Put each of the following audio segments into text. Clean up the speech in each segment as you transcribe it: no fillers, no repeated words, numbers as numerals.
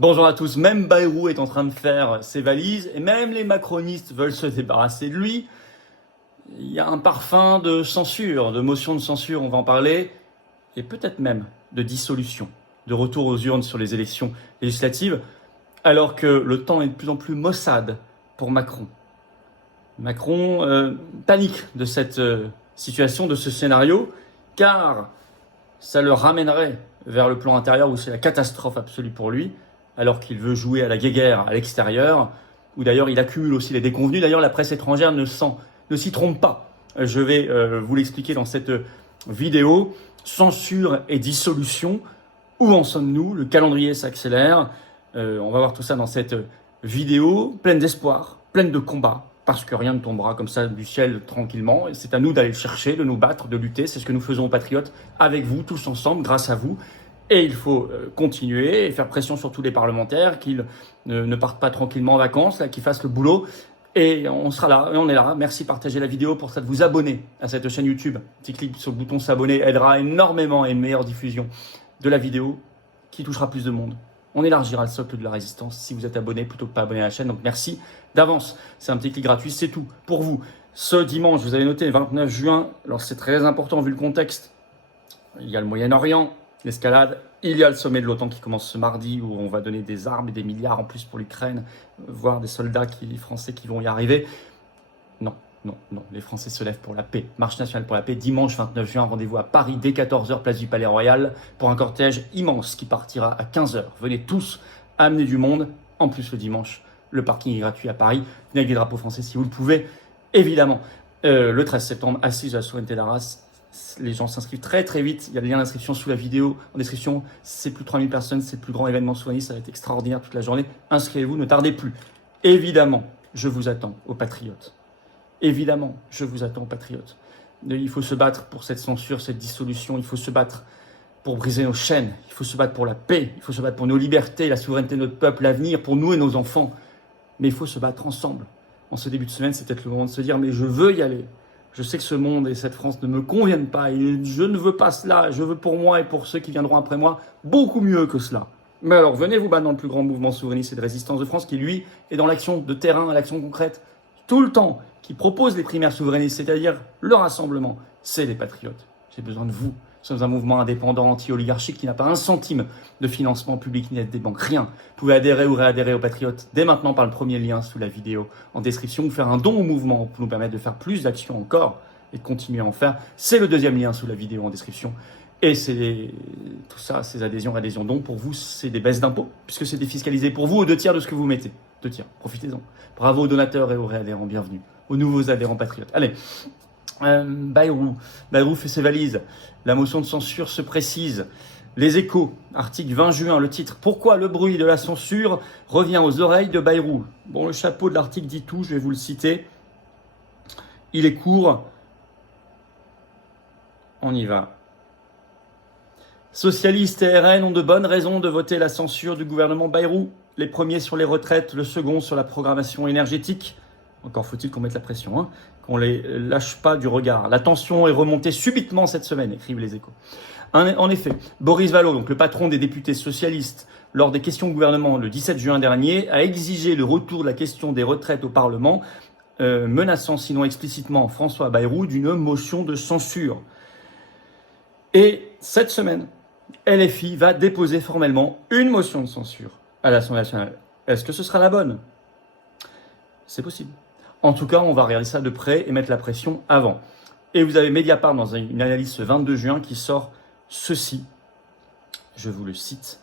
Bonjour à tous, même Bayrou est en train de faire ses valises et même les macronistes veulent se débarrasser de lui. Il y a un parfum de censure, de motion de censure, on va en parler, et peut-être même de dissolution, de retour aux urnes sur les élections législatives, alors que le temps est de plus en plus maussade pour Macron. Macron panique de cette situation, de ce scénario, car ça le ramènerait vers le plan intérieur où c'est la catastrophe absolue pour lui, alors qu'il veut jouer à la guéguerre à l'extérieur, où d'ailleurs il accumule aussi les déconvenus. D'ailleurs, la presse étrangère ne s'y trompe pas. Je vais vous l'expliquer dans cette vidéo. Censure et dissolution, où en sommes-nous? Le calendrier s'accélère. On va voir tout ça dans cette vidéo, pleine d'espoir, pleine de combat, parce que rien ne tombera comme ça du ciel tranquillement. C'est à nous d'aller le chercher, de nous battre, de lutter. C'est ce que nous faisons aux Patriotes, avec vous, tous ensemble, grâce à vous. Et il faut continuer et faire pression sur tous les parlementaires, qu'ils ne partent pas tranquillement en vacances, là, qu'ils fassent le boulot. Et on sera là, et on est là. Merci, partagez la vidéo pour ça, de vous abonner à cette chaîne YouTube. Petit clic sur le bouton s'abonner aidera énormément à une meilleure diffusion de la vidéo qui touchera plus de monde. On élargira le socle de la résistance si vous êtes abonné plutôt que pas abonné à la chaîne. Donc merci d'avance. C'est un petit clic gratuit, c'est tout pour vous. Ce dimanche, vous avez noté, 29 juin, alors c'est très important vu le contexte. Il y a le Moyen-Orient, l'escalade, il y a le sommet de l'OTAN qui commence ce mardi où on va donner des armes et des milliards en plus pour l'Ukraine, voire des soldats français qui vont y arriver. Non, les Français se lèvent pour la paix. Marche nationale pour la paix, dimanche 29 juin, rendez-vous à Paris dès 14h, place du Palais Royal, pour un cortège immense qui partira à 15h. Venez tous amener du monde. En plus, le dimanche, le parking est gratuit à Paris. Venez avec des drapeaux français si vous le pouvez, évidemment. Le 13 septembre, assise à la souveraineté d'Arras. Les gens s'inscrivent très très vite. Il y a le lien d'inscription sous la vidéo en description. C'est plus de 3000 personnes, c'est le plus grand événement souverainiste. Ça va être extraordinaire toute la journée. Inscrivez-vous, ne tardez plus. Évidemment, je vous attends aux Patriotes. Évidemment, je vous attends aux Patriotes. Il faut se battre pour cette censure, cette dissolution. Il faut se battre pour briser nos chaînes. Il faut se battre pour la paix. Il faut se battre pour nos libertés, la souveraineté de notre peuple, l'avenir, pour nous et nos enfants. Mais il faut se battre ensemble. En ce début de semaine, c'est peut-être le moment de se dire « mais je veux y aller ». Je sais que ce monde et cette France ne me conviennent pas et je ne veux pas cela. Je veux pour moi et pour ceux qui viendront après moi beaucoup mieux que cela. Mais alors, venez vous battre dans le plus grand mouvement souverainiste et de résistance de France qui, lui, est dans l'action de terrain, l'action concrète, tout le temps, qui propose les primaires souverainistes, c'est-à-dire le rassemblement. C'est les Patriotes. J'ai besoin de vous. Nous sommes un mouvement indépendant, anti-oligarchique, qui n'a pas un centime de financement public ni d'aide des banques. Rien. Vous pouvez adhérer ou réadhérer aux Patriotes dès maintenant par le premier lien sous la vidéo en description ou faire un don au mouvement pour nous permettre de faire plus d'actions encore et de continuer à en faire. C'est le deuxième lien sous la vidéo en description. Et c'est tout ça, ces adhésions, dons, pour vous, c'est des baisses d'impôts, puisque c'est défiscalisé pour vous aux 2 tiers de ce que vous mettez. 2 tiers, profitez-en. Bravo aux donateurs et aux réadhérents, bienvenue. Aux nouveaux adhérents patriotes. Allez, Bayrou fait ses valises. La motion de censure se précise. Les Échos, article 20 juin, le titre « Pourquoi le bruit de la censure revient aux oreilles de Bayrou ?» Bon, le chapeau de l'article dit tout, je vais vous le citer. Il est court. On y va. Socialistes et RN ont de bonnes raisons de voter la censure du gouvernement Bayrou. Les premiers sur les retraites, le second sur la programmation énergétique. Encore faut-il qu'on mette la pression, qu'on ne les lâche pas du regard. La tension est remontée subitement cette semaine, écrivent les Échos. En effet, Boris Vallaud, donc le patron des députés socialistes, lors des questions au gouvernement le 17 juin dernier, a exigé le retour de la question des retraites au Parlement, menaçant sinon explicitement François Bayrou d'une motion de censure. Et cette semaine, LFI va déposer formellement une motion de censure à l'Assemblée nationale. Est-ce que ce sera la bonne? C'est possible. En tout cas, on va regarder ça de près et mettre la pression avant. Et vous avez Mediapart dans une analyse ce 22 juin qui sort ceci. Je vous le cite.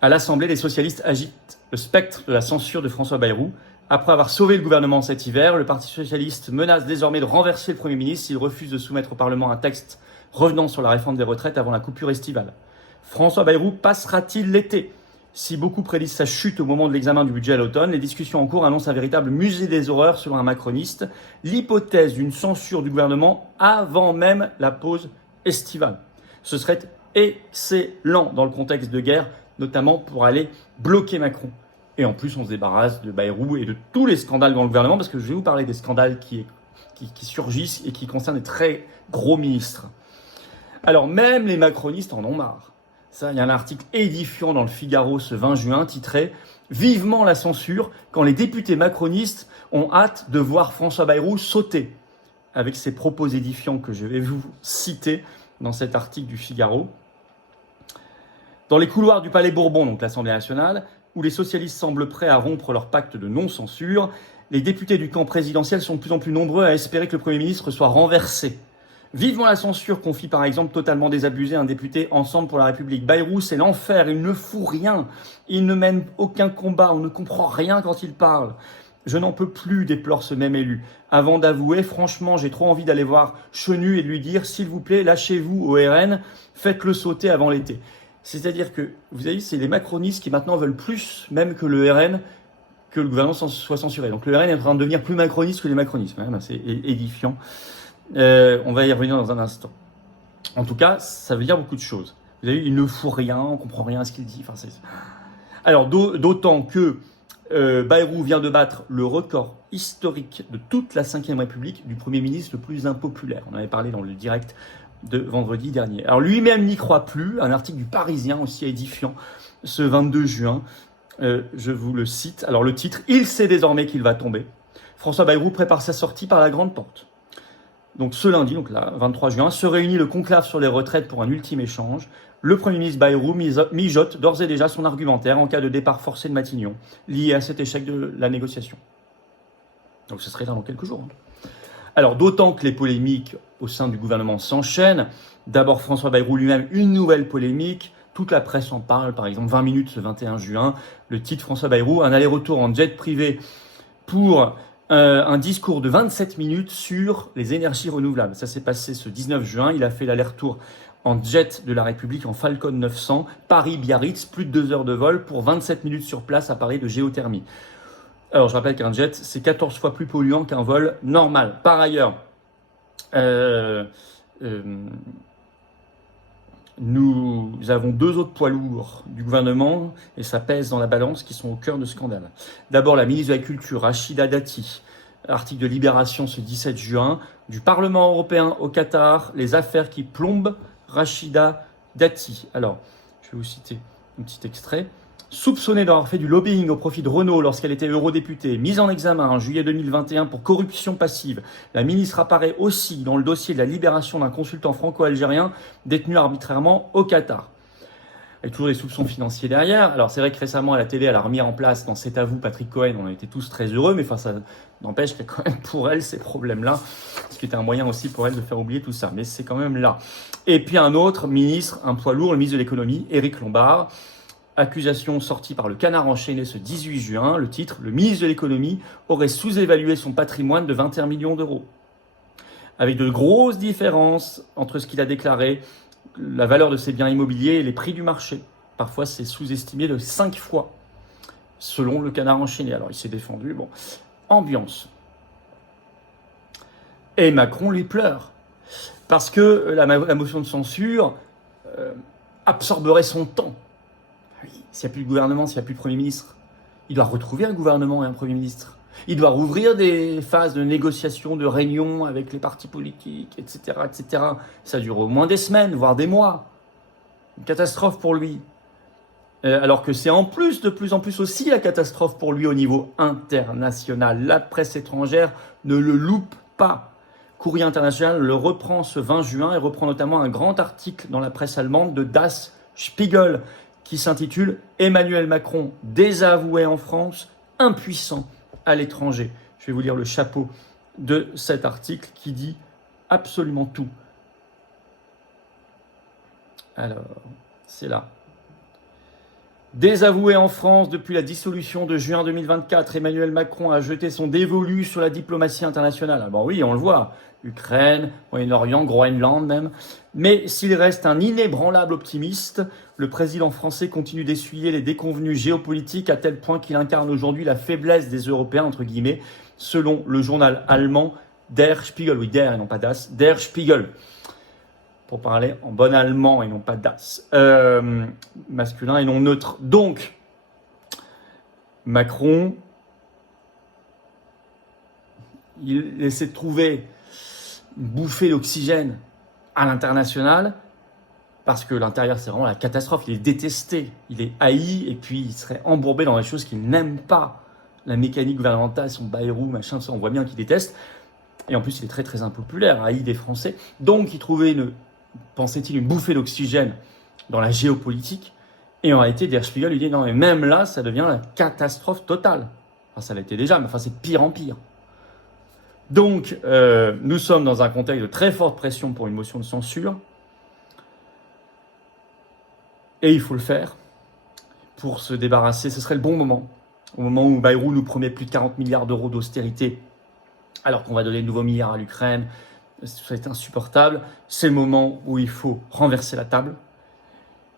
À l'Assemblée, les socialistes agitent le spectre de la censure de François Bayrou. Après avoir sauvé le gouvernement cet hiver, le Parti socialiste menace désormais de renverser le Premier ministre s'il refuse de soumettre au Parlement un texte revenant sur la réforme des retraites avant la coupure estivale. François Bayrou passera-t-il l'été? Si beaucoup prédisent sa chute au moment de l'examen du budget à l'automne, les discussions en cours annoncent un véritable musée des horreurs selon un macroniste, l'hypothèse d'une censure du gouvernement avant même la pause estivale. Ce serait excellent dans le contexte de guerre, notamment pour aller bloquer Macron. Et en plus, on se débarrasse de Bayrou et de tous les scandales dans le gouvernement, parce que je vais vous parler des scandales qui surgissent et qui concernent des très gros ministres. Alors même les macronistes en ont marre. Ça, il y a un article édifiant dans le Figaro ce 20 juin titré « Vivement la censure quand les députés macronistes ont hâte de voir François Bayrou sauter », avec ces propos édifiants que je vais vous citer dans cet article du Figaro. Dans les couloirs du Palais Bourbon, donc l'Assemblée nationale, où les socialistes semblent prêts à rompre leur pacte de non-censure, les députés du camp présidentiel sont de plus en plus nombreux à espérer que le Premier ministre soit renversé. Vivement la censure, confie par exemple totalement désabusé un député Ensemble pour la République. Bayrou, c'est l'enfer, il ne fout rien, il ne mène aucun combat, on ne comprend rien quand il parle. Je n'en peux plus, déplore ce même élu. Avant d'avouer, franchement, j'ai trop envie d'aller voir Chenu et de lui dire, s'il vous plaît, lâchez-vous au RN, faites-le sauter avant l'été. C'est-à-dire que, vous avez vu, c'est les macronistes qui maintenant veulent plus, même que le RN, que le gouvernement soit censuré. Donc le RN est en train de devenir plus macroniste que les macronistes. C'est édifiant. On va y revenir dans un instant. En tout cas, ça veut dire beaucoup de choses. Vous avez vu, il ne fout rien, on ne comprend rien à ce qu'il dit. Alors, d'autant que Bayrou vient de battre le record historique de toute la Ve République du Premier ministre le plus impopulaire. On en avait parlé dans le direct de vendredi dernier. Alors lui-même n'y croit plus. Un article du Parisien aussi édifiant ce 22 juin. Je vous le cite. Alors le titre, « Il sait désormais qu'il va tomber ». François Bayrou prépare sa sortie par la grande porte. Donc ce lundi, donc là, 23 juin, se réunit le conclave sur les retraites pour un ultime échange. Le Premier ministre Bayrou mijote d'ores et déjà son argumentaire en cas de départ forcé de Matignon, lié à cet échec de la négociation. Donc ce serait dans quelques jours. Alors d'autant que les polémiques au sein du gouvernement s'enchaînent. D'abord François Bayrou lui-même, une nouvelle polémique. Toute la presse en parle, par exemple 20 minutes ce 21 juin. Le titre François Bayrou, un aller-retour en jet privé pour un discours de 27 minutes sur les énergies renouvelables. Ça s'est passé ce 19 juin. Il a fait l'aller-retour en jet de la République en Falcon 900, Paris-Biarritz, plus de 2 heures de vol pour 27 minutes sur place à parler de géothermie. Alors je rappelle qu'un jet, c'est 14 fois plus polluant qu'un vol normal. Par ailleurs, nous avons 2 autres poids lourds du gouvernement, et ça pèse dans la balance, qui sont au cœur de ce scandale. D'abord, la ministre de la Culture, Rachida Dati, article de Libération ce 17 juin, du Parlement européen au Qatar, les affaires qui plombent Rachida Dati. Alors, je vais vous citer un petit extrait. Soupçonnée d'avoir fait du lobbying au profit de Renault lorsqu'elle était eurodéputée, mise en examen en juillet 2021 pour corruption passive, la ministre apparaît aussi dans le dossier de la libération d'un consultant franco-algérien détenu arbitrairement au Qatar. Avec toujours des soupçons financiers derrière. Alors c'est vrai que récemment à la télé, elle a remis en place dans C'est à vous Patrick Cohen, on a été tous très heureux, mais ça n'empêche qu'il y a quand même pour elle ces problèmes-là, ce qui était un moyen aussi pour elle de faire oublier tout ça, mais c'est quand même là. Et puis un autre ministre, un poids lourd, le ministre de l'économie, Éric Lombard. Accusation sortie par le Canard enchaîné ce 18 juin. Le titre, le ministre de l'économie aurait sous-évalué son patrimoine de 21 millions d'euros. Avec de grosses différences entre ce qu'il a déclaré, la valeur de ses biens immobiliers et les prix du marché. Parfois, c'est sous-estimé de 5 fois, selon le Canard enchaîné. Alors, il s'est défendu. Bon, ambiance. Et Macron lui pleure. Parce que la motion de censure absorberait son temps. S'il n'y a plus de gouvernement, s'il n'y a plus de Premier ministre, il doit retrouver un gouvernement et un Premier ministre. Il doit rouvrir des phases de négociation, de réunion avec les partis politiques, etc., etc. Ça dure au moins des semaines, voire des mois. Une catastrophe pour lui. Alors que c'est en plus, de plus en plus aussi la catastrophe pour lui au niveau international. La presse étrangère ne le loupe pas. Courrier international le reprend ce 20 juin et reprend notamment un grand article dans la presse allemande de Das Spiegel, qui s'intitule « Emmanuel Macron désavoué en France, impuissant à l'étranger ». Je vais vous lire le chapeau de cet article qui dit absolument tout. Alors, c'est là. Désavoué en France depuis la dissolution de juin 2024, Emmanuel Macron a jeté son dévolu sur la diplomatie internationale. Ah bon oui, on le voit. Ukraine, Moyen-Orient, Groenland même. Mais s'il reste un inébranlable optimiste, le président français continue d'essuyer les déconvenues géopolitiques à tel point qu'il incarne aujourd'hui la faiblesse des Européens, entre guillemets, selon le journal allemand Der Spiegel. Oui, Der et non pas Das. Der Spiegel. Pour parler en bon allemand et non pas Das. Masculin et non neutre. Donc, Macron, il essaie de trouver, bouffer l'oxygène à l'international parce que l'intérieur, c'est vraiment la catastrophe. Il est détesté, il est haï, et puis il serait embourbé dans des choses qu'il n'aime pas. La mécanique gouvernementale, son Bayrou, machin, ça, on voit bien qu'il déteste. Et en plus, il est très très impopulaire, haï des Français. Donc, il trouvait, pensait-il, une bouffée d'oxygène dans la géopolitique. Et en réalité, Der Spiegel lui dit non, mais même là, ça devient la catastrophe totale. Enfin, ça l'était déjà, mais enfin, c'est de pire en pire. Donc, nous sommes dans un contexte de très forte pression pour une motion de censure. Et il faut le faire pour se débarrasser. Ce serait le bon moment. Au moment où Bayrou nous promet plus de 40 milliards d'euros d'austérité, alors qu'on va donner de nouveaux milliards à l'Ukraine, ça est insupportable. C'est le moment où il faut renverser la table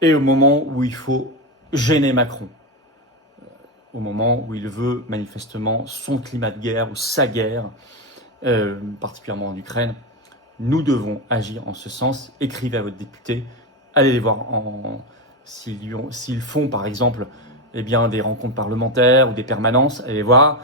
et au moment où il faut gêner Macron. Au moment où il veut manifestement son climat de guerre ou sa guerre, particulièrement en Ukraine. Nous devons agir en ce sens. Écrivez à votre député, allez les voir s'ils font par exemple des rencontres parlementaires ou des permanences, allez les voir.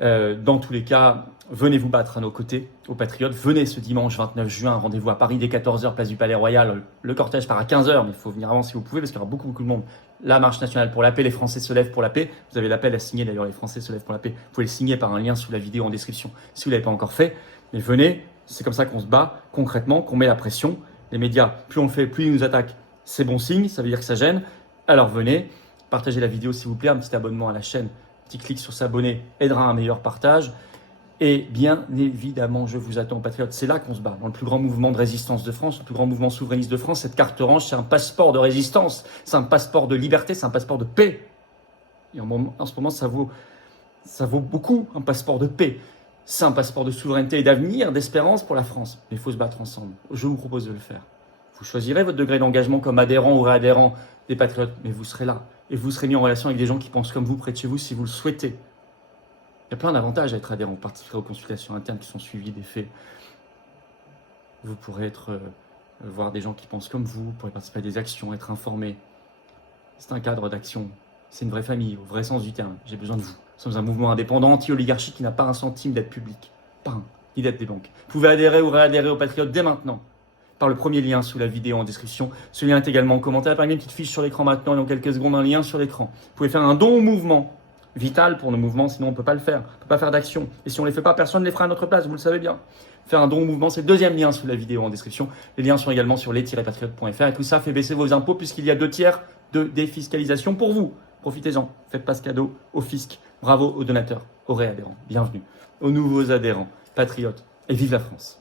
Dans tous les cas, venez vous battre à nos côtés, aux Patriotes. Venez ce dimanche 29 juin, rendez-vous à Paris dès 14h, place du Palais Royal. Le cortège part à 15h, mais il faut venir avant si vous pouvez, parce qu'il y aura beaucoup de monde. La marche nationale pour la paix, les Français se lèvent pour la paix. Vous avez l'appel à signer d'ailleurs, les Français se lèvent pour la paix. Vous pouvez le signer par un lien sous la vidéo en description si vous ne l'avez pas encore fait. Mais venez, c'est comme ça qu'on se bat concrètement, qu'on met la pression. Les médias, plus on le fait, plus ils nous attaquent. C'est bon signe, ça veut dire que ça gêne. Alors venez, partagez la vidéo s'il vous plaît, un petit abonnement à la chaîne, un petit clic sur s'abonner aidera à un meilleur partage. Et bien évidemment, je vous attends, Patriotes. C'est là qu'on se bat, dans le plus grand mouvement de résistance de France, le plus grand mouvement souverainiste de France. Cette carte orange, c'est un passeport de résistance, c'est un passeport de liberté, c'est un passeport de paix. Et en ce moment, ça vaut beaucoup, un passeport de paix. C'est un passeport de souveraineté et d'avenir, d'espérance pour la France. Mais il faut se battre ensemble. Je vous propose de le faire. Vous choisirez votre degré d'engagement comme adhérent ou réadhérent des Patriotes, mais vous serez là. Et vous serez mis en relation avec des gens qui pensent comme vous près de chez vous si vous le souhaitez. Il y a plein d'avantages à être adhérent. Vous participerez aux consultations internes qui sont suivies des faits. Vous pourrez voir des gens qui pensent comme vous pourrez participer à des actions, être informé. C'est un cadre d'action. C'est une vraie famille, au vrai sens du terme. J'ai besoin de vous. Nous sommes un mouvement indépendant, anti-oligarchique qui n'a pas un centime d'aide publique. Pas un, ni d'aide des banques. Vous pouvez adhérer ou réadhérer aux Patriotes dès maintenant, par le premier lien sous la vidéo en description. Ce lien est également en commentaire. Par une petite fiche sur l'écran maintenant et dans quelques secondes, un lien sur l'écran. Vous pouvez faire un don au mouvement. Vital pour nos mouvements, sinon on ne peut pas le faire. On ne peut pas faire d'action. Et si on ne les fait pas, personne ne les fera à notre place, vous le savez bien. Faire un don au mouvement, c'est le deuxième lien sous la vidéo en description. Les liens sont également sur les-patriotes.fr. Et tout ça fait baisser vos impôts puisqu'il y a 2 tiers de défiscalisation pour vous. Profitez-en. Faites pas ce cadeau au fisc. Bravo aux donateurs, aux réadhérents. Bienvenue aux nouveaux adhérents, patriotes. Et vive la France.